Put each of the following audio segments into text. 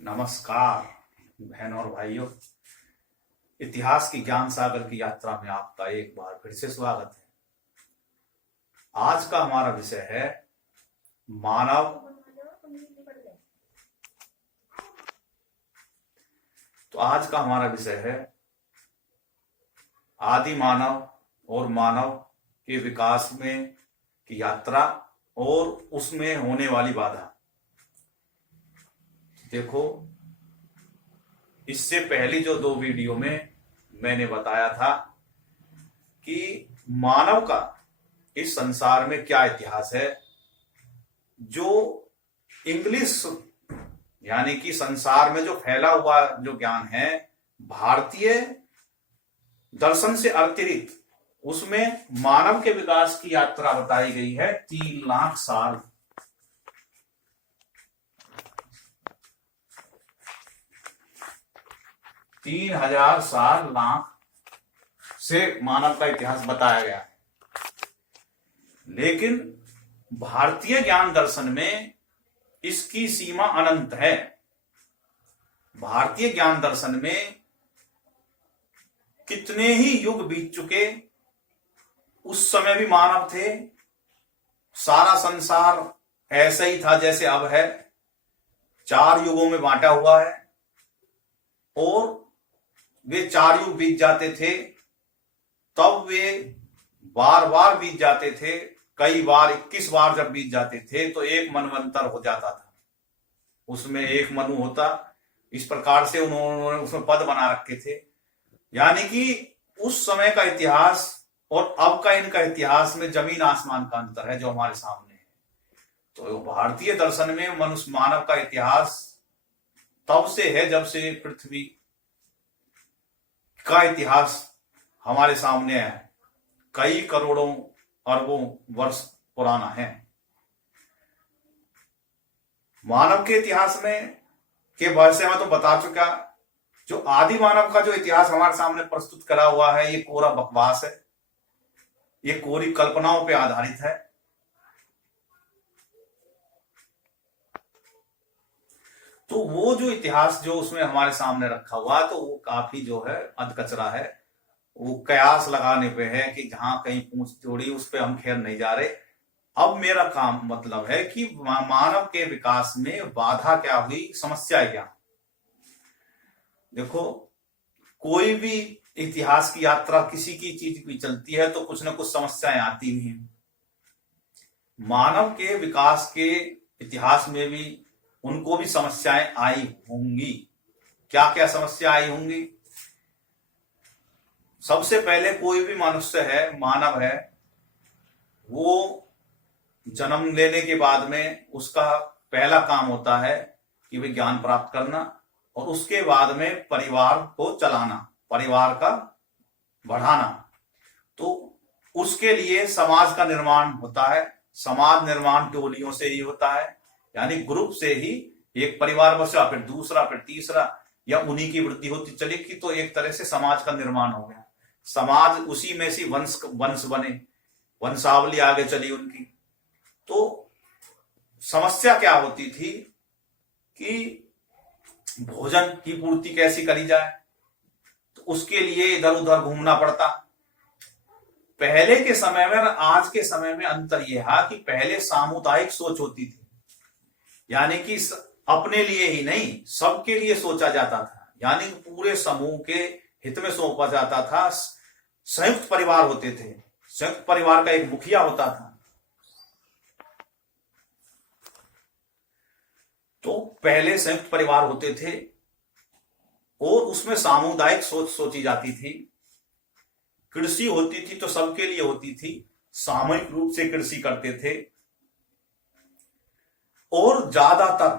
नमस्कार बहनों और भाइयों। इतिहास की ज्ञान सागर की यात्रा में आपका एक बार फिर से स्वागत है। आज का हमारा विषय है मानव। तो आज का हमारा विषय है आदि मानव और मानव के विकास में की यात्रा और उसमें होने वाली बाधा। देखो, इससे पहली जो 2 वीडियो में मैंने बताया था कि मानव का इस संसार में क्या इतिहास है। जो इंग्लिश यानी कि संसार में जो फैला हुआ जो ज्ञान है भारतीय दर्शन से अतिरिक्त, उसमें मानव के विकास की यात्रा बताई गई है 3 लाख साल। 3000 साल लाख से मानव का इतिहास बताया गया है। लेकिन भारतीय ज्ञान दर्शन में इसकी सीमा अनंत है। भारतीय ज्ञान दर्शन में कितने ही युग बीत चुके, उस समय भी मानव थे। सारा संसार ऐसा ही था जैसे अब है, 4 युगों में बांटा हुआ है और वे 4 युग बीत जाते थे, तब वे बार बार बीत जाते थे। कई बार 21 बार जब बीत जाते थे तो एक मनवंतर हो जाता था, उसमें एक मनु होता। इस प्रकार से उन्होंने उसमें पद बना रखे थे। यानी कि उस समय का इतिहास और अब का इनका इतिहास में जमीन आसमान का अंतर है जो हमारे सामने है। तो भारतीय दर्शन में मनुष्य मानव का इतिहास तब से है जब से पृथ्वी का इतिहास हमारे सामने है, कई करोड़ों अरबों वर्ष पुराना है। मानव के इतिहास में के बारे में तो बता चुका। जो आदि मानव का जो इतिहास हमारे सामने प्रस्तुत करा हुआ है, ये कोरा बकवास है, ये कोरी कल्पनाओं पे आधारित है। तो वो जो इतिहास जो उसमें हमारे सामने रखा हुआ, तो वो काफी जो है अधकचरा है। वो कयास लगाने पे है कि जहां कहीं पूंछ जोड़ी, उस पे हम खेर नहीं जा रहे। अब मेरा काम मतलब है कि मानव के विकास में बाधा क्या हुई, समस्या क्या। देखो, कोई भी इतिहास की यात्रा किसी की चीज भी चलती है तो कुछ ना कुछ समस्याएं आती ही हैं। मानव के विकास के इतिहास में भी उनको भी समस्याएं आई होंगी। क्या क्या समस्या आई होंगी? सबसे पहले कोई भी मनुष्य है, मानव है, वो जन्म लेने के बाद में उसका पहला काम होता है कि वे ज्ञान प्राप्त करना और उसके बाद में परिवार को चलाना, परिवार का बढ़ाना। तो उसके लिए समाज का निर्माण होता है। समाज निर्माण टोलियों से ही होता है, यानी ग्रुप से ही एक परिवार बचा, फिर दूसरा, फिर तीसरा, या उन्हीं की वृद्धि होती चलेगी। तो एक तरह से समाज का निर्माण हो गया। समाज उसी में से वंश बने, वंशावली आगे चली उनकी। तो समस्या क्या होती थी कि भोजन की पूर्ति कैसी करी जाए, तो उसके लिए इधर उधर घूमना पड़ता। पहले के समय में और आज के समय में अंतर यह है कि पहले सामुदायिक सोच होती थी, यानी कि अपने लिए ही नहीं सबके लिए सोचा जाता था, यानी पूरे समूह के हित में सौंपा जाता था। संयुक्त परिवार होते थे, संयुक्त परिवार का एक मुखिया होता था। तो पहले संयुक्त परिवार होते थे और उसमें सामुदायिक सोच सोची जाती थी। कृषि होती थी तो सबके लिए होती थी, सामूहिक रूप से कृषि करते थे। और ज्यादातर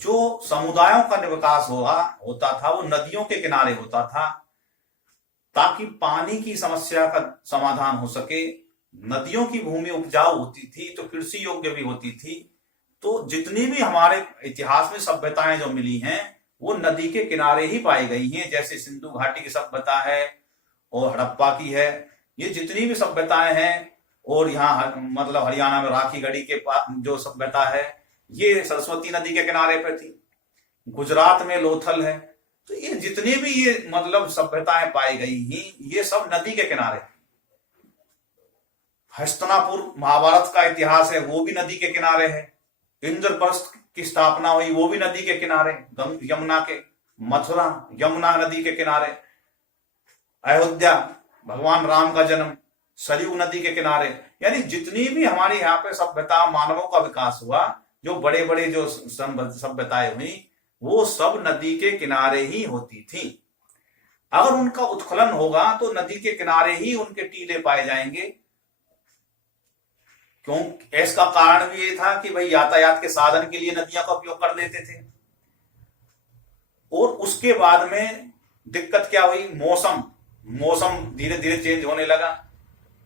जो समुदायों का विकास होता था वो नदियों के किनारे होता था, ताकि पानी की समस्या का समाधान हो सके। नदियों की भूमि उपजाऊ होती थी तो कृषि योग्य भी होती थी। तो जितनी भी हमारे इतिहास में सभ्यताएं जो मिली हैं वो नदी के किनारे ही पाई गई हैं। जैसे सिंधु घाटी की सभ्यता है और हड़प्पा की है। ये जितनी भी सभ्यताएं हैं, और यहाँ मतलब हरियाणा में राखी गढ़ी के पास जो सभ्यता है, ये सरस्वती नदी के किनारे पर थी। गुजरात में लोथल है। तो ये जितनी भी ये मतलब सभ्यताएं पाई गई ही, ये सब नदी के किनारे। हस्तिनापुर महाभारत का इतिहास है, वो भी नदी के किनारे है। इंद्रप्रस्थ की स्थापना हुई, वो भी नदी के किनारे, यमुना के। मथुरा यमुना नदी के किनारे। अयोध्या भगवान राम का जन्म सरयू नदी के किनारे। यानी जितनी भी हमारे यहाँ पे सभ्यता, मानवों का विकास हुआ, जो बड़े बड़े जो सभ्यताएं हुई, वो सब नदी के किनारे ही होती थी। अगर उनका उत्खनन होगा तो नदी के किनारे ही उनके टीले पाए जाएंगे। क्यों? इसका कारण भी ये था कि भाई यातायात के साधन के लिए नदियां का उपयोग कर लेते थे। और उसके बाद में दिक्कत क्या हुई? मौसम धीरे धीरे चेंज होने लगा।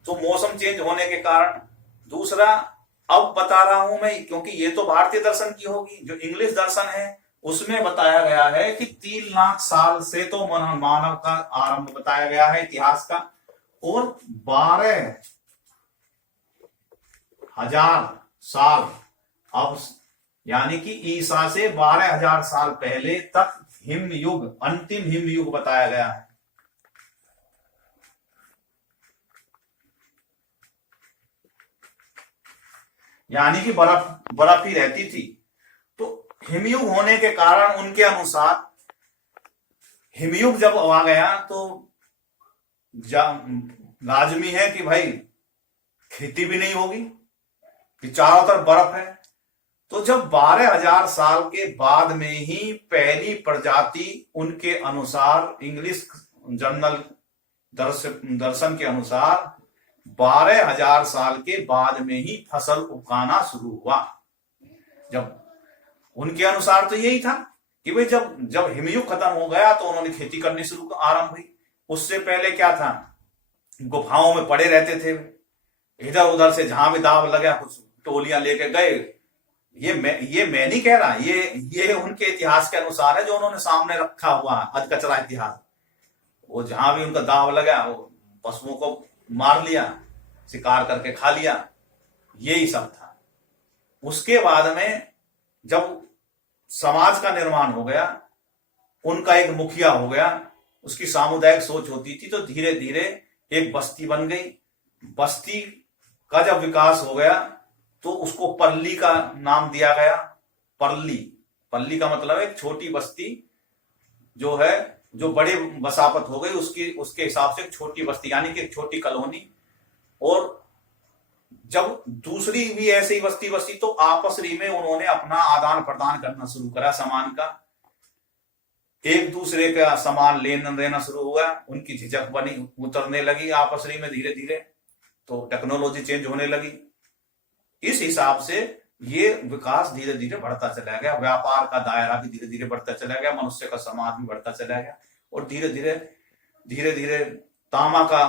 तो मौसम चेंज होने के कारण दूसरा, अब बता रहा हूं मैं क्योंकि ये तो भारतीय दर्शन की होगी, जो इंग्लिश दर्शन है उसमें बताया गया है कि 3 लाख साल से तो मानव का आरंभ बताया गया है इतिहास का, और 12,000 साल अब, यानी कि ईसा से 12,000 साल पहले तक हिमयुग, अंतिम हिमयुग बताया गया है। यानी कि बर्फ ही रहती थी। तो हिमयुग होने के कारण उनके अनुसार हिमयुग जब आ गया तो लाजमी है कि भाई खेती भी नहीं होगी, कि चारों तरफ बर्फ है। तो जब 12,000 साल के बाद में ही पहली प्रजाति उनके अनुसार, इंग्लिश जर्नल दर्शन के अनुसार 12,000 साल के बाद में ही फसल उगाना शुरू हुआ। जब उनके अनुसार तो यही था कि भाई जब हिमयुग खत्म हो गया तो उन्होंने खेती करनी शुरू आरंभ हुई। उससे पहले क्या था? गुफाओं में पड़े रहते थे, इधर उधर से जहां भी दाव लगा कुछ टोलियां लेके गए। ये मैं नहीं कह रहा, ये उनके इतिहास के अनुसार है, जो उन्होंने सामने रखा हुआ अधकचरा इतिहास। वो जहां भी उनका दाव लगा, वो पशुओं को मार लिया, शिकार करके खा लिया, यही सब था। उसके बाद में जब समाज का निर्माण हो गया, उनका एक मुखिया हो गया, उसकी सामुदायिक सोच होती थी, तो धीरे धीरे एक बस्ती बन गई। बस्ती का जब विकास हो गया तो उसको पल्ली का नाम दिया गया। पल्ली का मतलब एक छोटी बस्ती जो है, जो बड़े बसापत हो गई उसके हिसाब से एक छोटी बस्ती, यानी कि एक छोटी कॉलोनी। और जब दूसरी भी ऐसे ही बस्ती तो आपस में उन्होंने अपना आदान प्रदान करना शुरू करा सामान का, एक दूसरे का सामान लेना देना शुरू हुआ। उनकी झिझक बनी, उतरने लगी आपस में धीरे धीरे। तो टेक्नोलॉजी चेंज होने लगी। इस हिसाब से ये विकास धीरे धीरे बढ़ता चला गया। व्यापार का दायरा भी धीरे धीरे बढ़ता चला गया, मनुष्य का समाज भी बढ़ता चला गया। और धीरे धीरे तांबा का,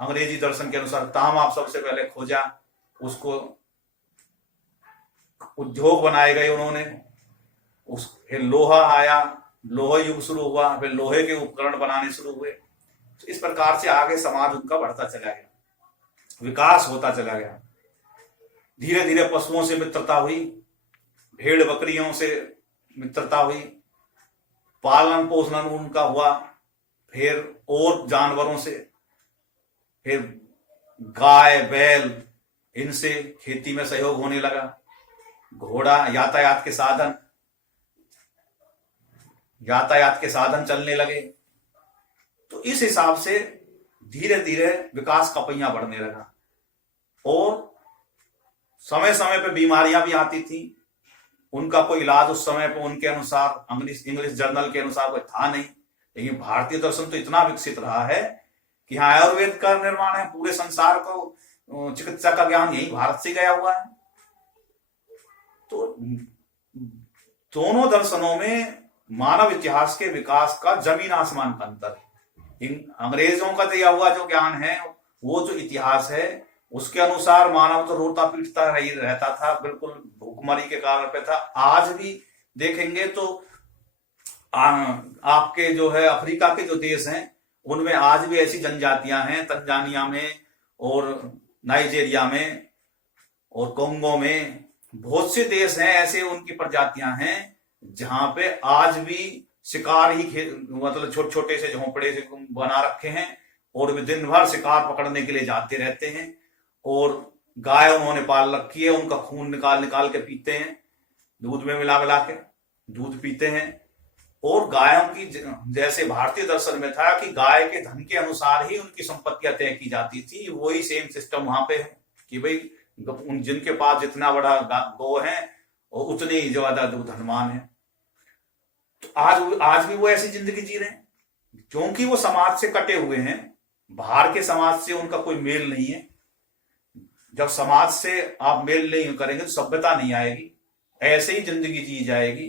अंग्रेजी दर्शन के अनुसार तांबा सबसे पहले खोजा, उसको उद्योग बनाए गए उन्होंने। फिर लोहा आया, लोहा युग शुरू हुआ, फिर लोहे के उपकरण बनाने शुरू हुए। तो इस प्रकार से आगे समाज उनका बढ़ता चला गया, विकास होता चला गया। धीरे धीरे पशुओं से मित्रता हुई, भेड़ बकरियों से मित्रता हुई, पालन पोषण उनका हुआ, फिर और जानवरों से, फिर गाय बैल, इनसे खेती में सहयोग होने लगा। घोड़ा, यातायात के साधन चलने लगे। तो इस हिसाब से धीरे धीरे विकास का पहिया बढ़ने लगा। और समय समय पे बीमारियां भी आती थी, उनका कोई इलाज उस समय पे उनके अनुसार इंग्लिश जर्नल के अनुसार कोई था नहीं। लेकिन भारतीय दर्शन तो इतना विकसित रहा है कि यहाँ आयुर्वेद का निर्माण है। पूरे संसार को चिकित्सा का ज्ञान यही भारत से गया हुआ है। तो दोनों दर्शनों में मानव इतिहास के विकास का जमीन आसमान का अंतर है। अंग्रेजों का दिया हुआ जो ज्ञान है, वो जो इतिहास है, उसके अनुसार मानव तो रोता पीटता रहता था, बिल्कुल भूखमरी के कारण पे था। आज भी देखेंगे तो आपके जो है अफ्रीका के जो देश हैं, उनमें आज भी ऐसी जनजातियां हैं, तंजानिया में और नाइजीरिया में और कोंगो में, बहुत से देश हैं ऐसे, उनकी प्रजातियां हैं जहां पे आज भी शिकार ही मतलब छोटे छोटे से झोंपड़े से बना रखे हैं और वे दिन भर शिकार पकड़ने के लिए जाते रहते हैं। और गाय उन्होंने पाल रखी है, उनका खून निकाल निकाल के पीते हैं, दूध में मिला मिला के दूध पीते हैं। और गायों की, जैसे भारतीय दर्शन में था कि गाय के धन के अनुसार ही उनकी संपत्तियां तय की जाती थी, वही सेम सिस्टम वहां पे है कि भाई जिनके पास जितना बड़ा गौ है और उतने ही ज्यादा धनवान है। तो आज भी वो ऐसी जिंदगी जी रहे हैं क्योंकि वो समाज से कटे हुए हैं, बाहर के समाज से उनका कोई मेल नहीं है। जब समाज से आप मेल नहीं करेंगे तो सभ्यता नहीं आएगी, ऐसे ही जिंदगी जी जाएगी।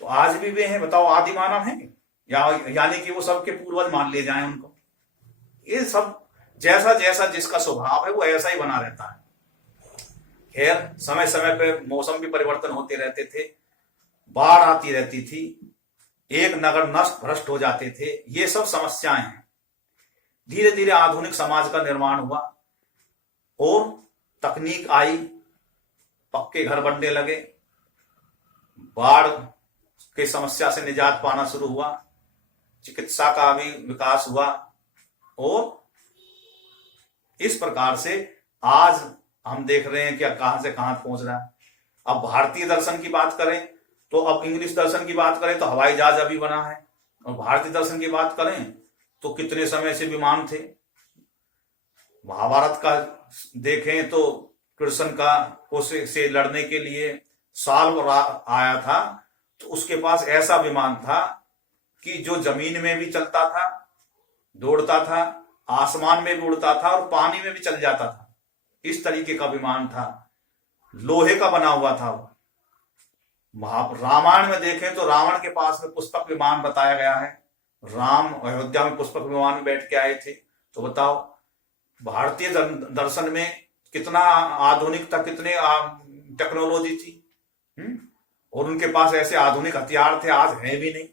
तो आज भी वे हैं, बताओ आदि मानव हैं यानी कि वो सबके पूर्वज मान लिए जाएं उनको। ये सब जैसा जैसा जिसका स्वभाव है वो ऐसा ही बना रहता है। खैर, समय समय पे मौसम भी परिवर्तन होते रहते थे, बाढ़ आती रहती थी, एक नगर नष्ट भ्रष्ट हो जाते थे, ये सब समस्याएं हैं। धीरे धीरे आधुनिक समाज का निर्माण हुआ और तकनीक आई, पक्के घर बनने लगे, बाढ़ की समस्या से निजात पाना शुरू हुआ, चिकित्सा का भी विकास हुआ और इस प्रकार से आज हम देख रहे हैं कि कहां से कहां पहुंच रहा है। अब भारतीय दर्शन की बात करें तो, अब इंग्लिश दर्शन की बात करें तो हवाई जहाज अभी बना है, और भारतीय दर्शन की बात करें तो कितने समय से विमान थे। महाभारत का देखें तो कृष्ण का से लड़ने के लिए साल आया था, तो उसके पास ऐसा विमान था कि जो जमीन में भी चलता था, दौड़ता था, आसमान में भी उड़ता था और पानी में भी चल जाता था। इस तरीके का विमान था, लोहे का बना हुआ था वो। रामायण में देखें तो रावण के पास में पुष्पक विमान बताया गया है, राम अयोध्या में पुष्पक विमान में बैठ के आए थे। तो बताओ भारतीय दर्शन में कितना आधुनिकता, कितने टेक्नोलॉजी थी, और उनके पास ऐसे आधुनिक हथियार थे, आज है भी नहीं।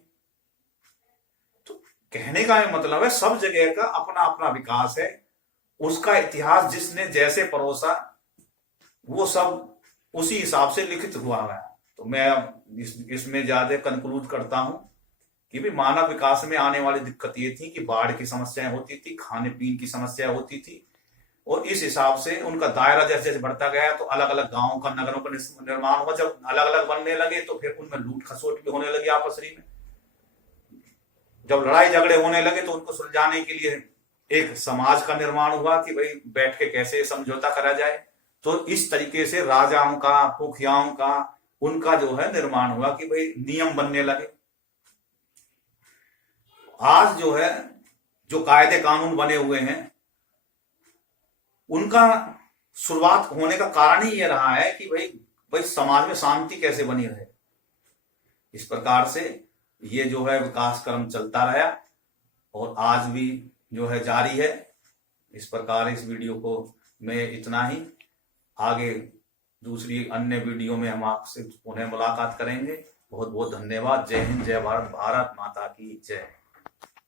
तो कहने का मतलब है सब जगह का अपना अपना विकास है, उसका इतिहास जिसने जैसे परोसा वो सब उसी हिसाब से लिखित हुआ है। तो मैं इसमें ज्यादा कंक्लूड करता हूं कि भी मानव विकास में आने वाली दिक्कत ये थी कि बाढ़ की समस्याएं होती थी, खाने पीने की समस्या होती थी, और इस हिसाब से उनका दायरा जैसे जैसे बढ़ता गया तो अलग अलग गांवों का, नगरों का निर्माण हुआ। जब अलग अलग बनने लगे तो फिर उनमें लूट खसोट भी होने लगी आपस में। जब लड़ाई झगड़े होने लगे तो उनको सुलझाने के लिए एक समाज का निर्माण हुआ कि भाई बैठ के कैसे समझौता करा जाए। तो इस तरीके से राजाओं का, पुखियाओं का, उनका जो है निर्माण हुआ कि भाई नियम बनने लगे। आज जो है जो कायदे कानून बने हुए हैं उनका शुरुआत होने का कारण ही ये रहा है कि भाई समाज में शांति कैसे बनी रहे। इस प्रकार से ये जो है विकास क्रम चलता रहा और आज भी जो है जारी है। इस प्रकार इस वीडियो को मैं इतना ही, आगे दूसरी अन्य वीडियो में हम आपसे पुनः मुलाकात करेंगे। बहुत बहुत धन्यवाद। जय हिंद, जय भारत, भारत माता की जय।